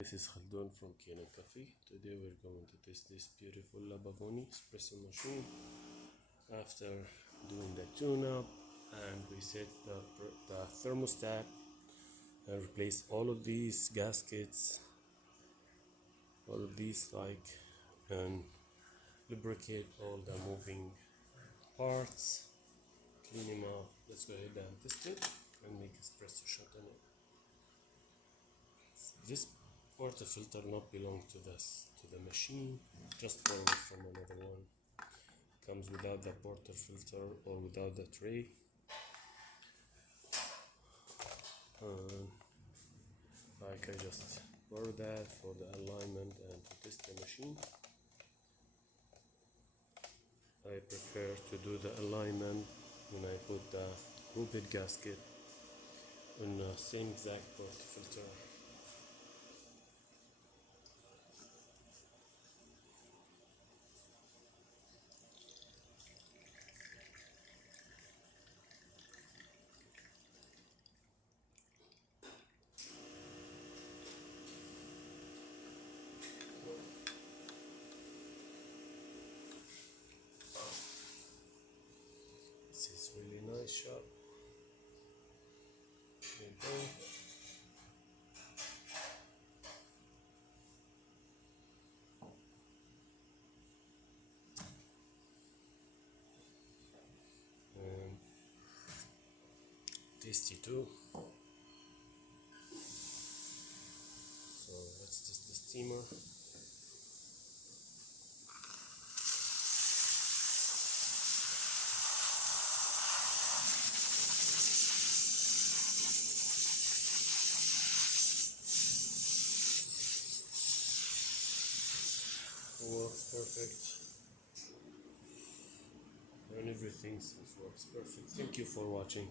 This is Khaldun from Kanen Cafe. Today we're going to test this beautiful Pavoni Espresso machine. After doing the tune-up and we set the thermostat and replace all of these gaskets, all of these and lubricate all the moving parts, clean them up. Let's go ahead and test it and make espresso shot on it. This water filter not belong to the machine, just borrowed from another one. Comes without the porter filter or without the tray. I just borrow that for the alignment and to test the machine. I prefer to do the alignment when I put the hooped gasket on the same exact porter filter. This is really nice shot. There you go. Tasty too. So let's test the steamer. Works perfect, and everything works perfect. Thank you for watching.